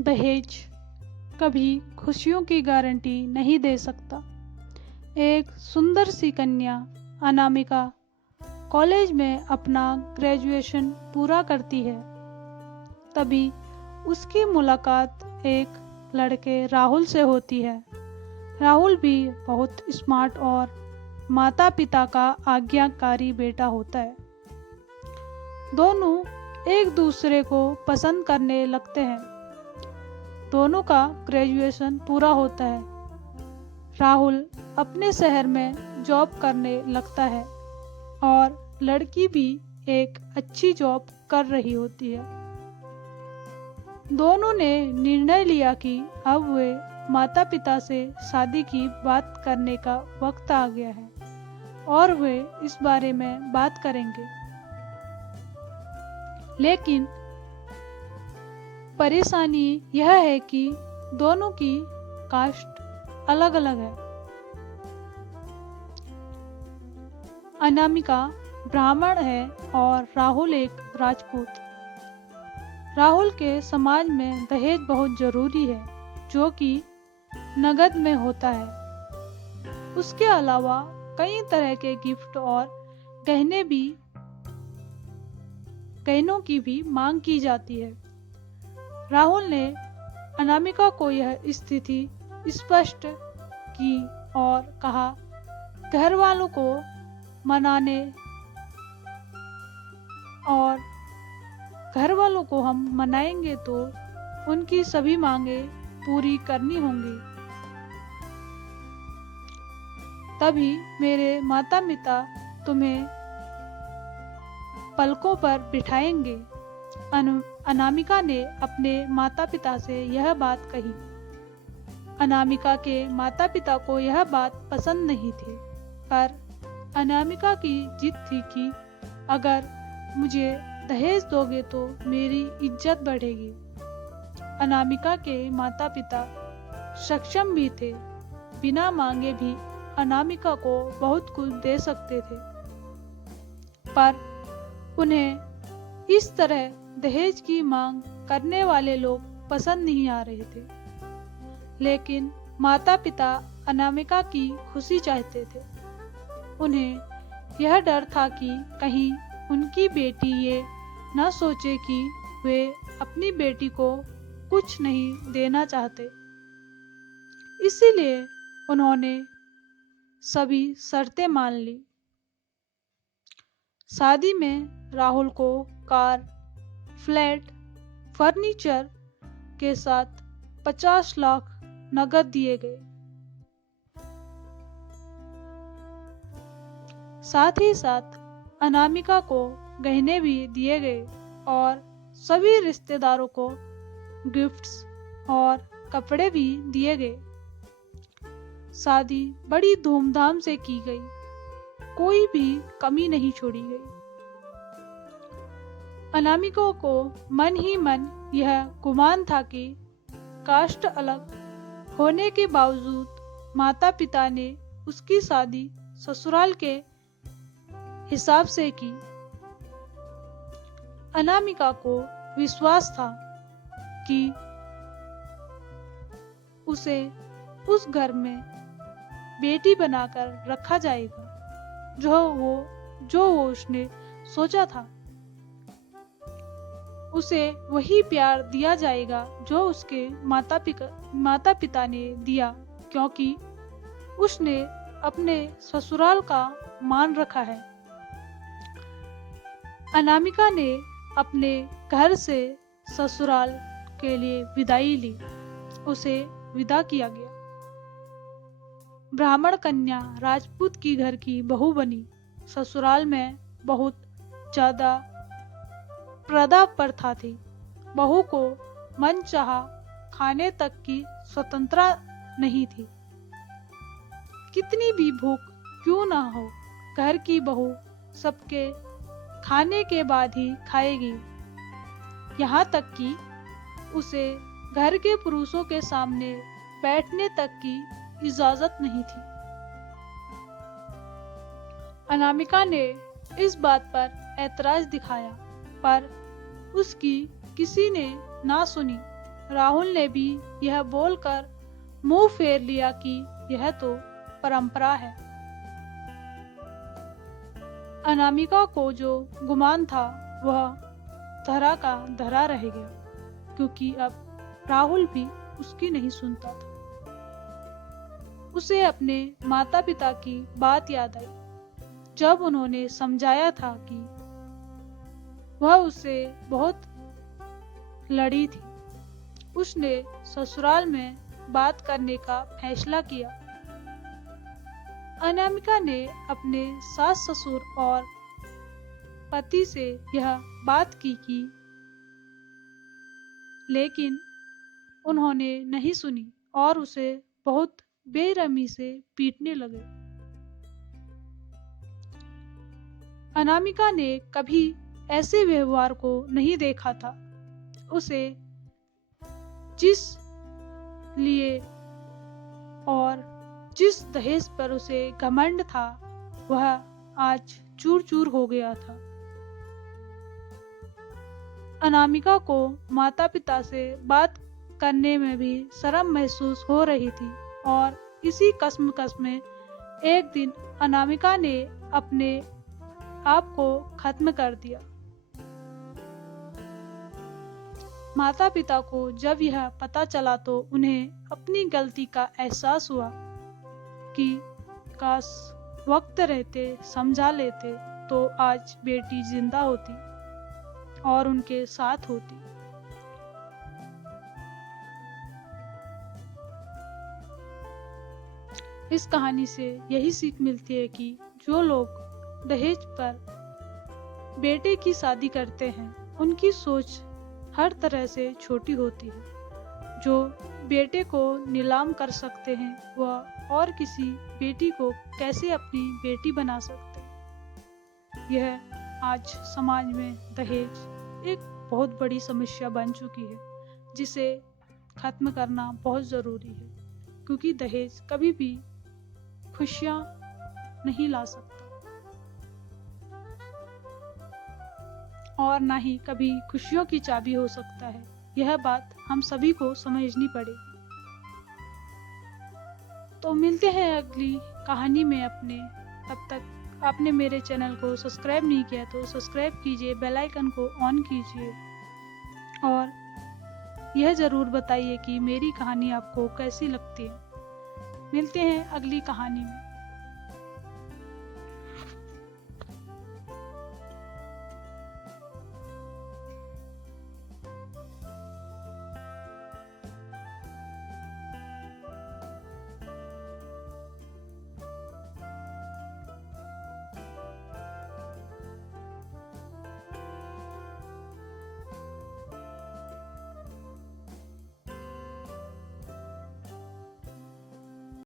दहेज कभी खुशियों की गारंटी नहीं दे सकता। एक सुंदर सी कन्या अनामिका कॉलेज में अपना ग्रेजुएशन पूरा करती है। तभी उसकी मुलाकात एक लड़के राहुल से होती है। राहुल भी बहुत स्मार्ट और माता पिता का आज्ञाकारी बेटा होता है। दोनों एक दूसरे को पसंद करने लगते हैं। दोनों का ग्रेजुएशन पूरा होता है। राहुल अपने शहर में जॉब करने लगता है और लड़की भी एक अच्छी जॉब कर रही होती है। दोनों ने निर्णय लिया कि अब वे माता पिता से शादी की बात करने का वक्त आ गया है और वे इस बारे में बात करेंगे। लेकिन परेशानी यह है कि दोनों की कास्ट अलग अलग है। अनामिका ब्राह्मण है और राहुल एक राजपूत। राहुल के समाज में दहेज बहुत जरूरी है, जो कि नगद में होता है। उसके अलावा कई तरह के गिफ्ट और गहनों की भी मांग की जाती है। राहुल ने अनामिका को यह स्थिति स्पष्ट की और कहा, घर वालों को मनाने और घर वालों को हम मनाएंगे तो उनकी सभी मांगें पूरी करनी होंगी। तभी मेरे माता पिता तुम्हें पलकों पर बिठाएंगे। अनामिका ने अपने माता पिता से यह बात कही। अनामिका के माता पिता को यह बात पसंद नहीं थी, पर अनामिका की जिद थी कि अगर मुझे दहेज दोगे तो मेरी इज्जत बढ़ेगी। अनामिका के माता पिता सक्षम भी थे, बिना मांगे भी अनामिका को बहुत कुछ दे सकते थे, पर उन्हें इस तरह दहेज की मांग करने वाले लोग पसंद नहीं आ रहे थे। लेकिन माता पिता अनामिका की खुशी चाहते थे। उन्हें यह डर था कि कहीं उनकी बेटी ये न सोचे कि वे अपनी बेटी को कुछ नहीं देना चाहते। इसीलिए उन्होंने सभी शर्तें मान ली। शादी में राहुल को कार, फ्लैट, फर्नीचर के साथ 50 लाख नगद दिए गए। साथ ही साथ अनामिका को गहने भी दिए गए और सभी रिश्तेदारों को गिफ्ट्स और कपड़े भी दिए गए। शादी बड़ी धूमधाम से की गई, कोई भी कमी नहीं छोड़ी गई। अनामिका को मन ही मन यह गुमान था कि कास्ट अलग होने के बावजूद माता पिता ने उसकी शादी ससुराल के हिसाब से की। अनामिका को विश्वास था कि उसे उस घर में बेटी बनाकर रखा जाएगा, जो वो उसने सोचा था। उसे वही प्यार दिया जाएगा जो उसके माता पिता ने दिया, क्योंकि उसने अपने ससुराल का मान रखा है। अनामिका ने अपने घर से ससुराल के लिए विदाई ली। उसे विदा किया गया। ब्राह्मण कन्या राजपूत की घर की बहू बनी। ससुराल में बहुत ज्यादा प्रदा प्रथा थी। बहू को मनचाहा खाने तक की स्वतंत्रता नहीं थी। कितनी भी भूख क्यों ना हो, घर की बहू सबके खाने के बाद ही खाएगी। यहाँ तक कि उसे घर के पुरुषों के सामने बैठने तक की इजाजत नहीं थी। अनामिका ने इस बात पर ऐतराज दिखाया, पर उसकी किसी ने ना सुनी। राहुल ने भी यह बोलकर मुंह फेर लिया कि यह तो परंपरा है। अनामिका को जो गुमान था वह धरा का धरा रह गया, क्योंकि अब राहुल भी उसकी नहीं सुनता था। उसे अपने माता पिता की बात याद आई, जब उन्होंने समझाया था कि वह उससे बहुत लड़ी थी। उसने ससुराल में बात करने का फैसला किया। अनामिका ने अपने सास ससुर और पति से यह बात की, लेकिन उन्होंने नहीं सुनी और उसे बहुत बेरहमी से पीटने लगे। अनामिका ने कभी ऐसे व्यवहार को नहीं देखा था। उसे जिस लिए और जिस दहेज पर उसे घमंड था वह आज चूर चूर हो गया था। अनामिका को माता पिता से बात करने में भी शर्म महसूस हो रही थी और इसी कश्मकश में एक दिन अनामिका ने अपने आप को खत्म कर दिया। माता पिता को जब यह पता चला तो उन्हें अपनी गलती का एहसास हुआ कि काश वक्त रहते समझा लेते तो आज बेटी जिंदा होती और उनके साथ होती। इस कहानी से यही सीख मिलती है कि जो लोग दहेज पर बेटे की शादी करते हैं उनकी सोच हर तरह से छोटी होती है। जो बेटे को नीलाम कर सकते हैं वह और किसी बेटी को कैसे अपनी बेटी बना सकते हैं। यह आज समाज में दहेज एक बहुत बड़ी समस्या बन चुकी है, जिसे खत्म करना बहुत ज़रूरी है, क्योंकि दहेज कभी भी खुशियाँ नहीं ला सकता और ना ही कभी खुशियों की चाबी हो सकता है। यह बात हम सभी को समझनी पड़ेगी। तो मिलते हैं अगली कहानी में अपने। तब तक आपने मेरे चैनल को सब्सक्राइब नहीं किया तो सब्सक्राइब कीजिए, बेल आइकन को ऑन कीजिए और यह ज़रूर बताइए कि मेरी कहानी आपको कैसी लगती है। मिलते हैं अगली कहानी में।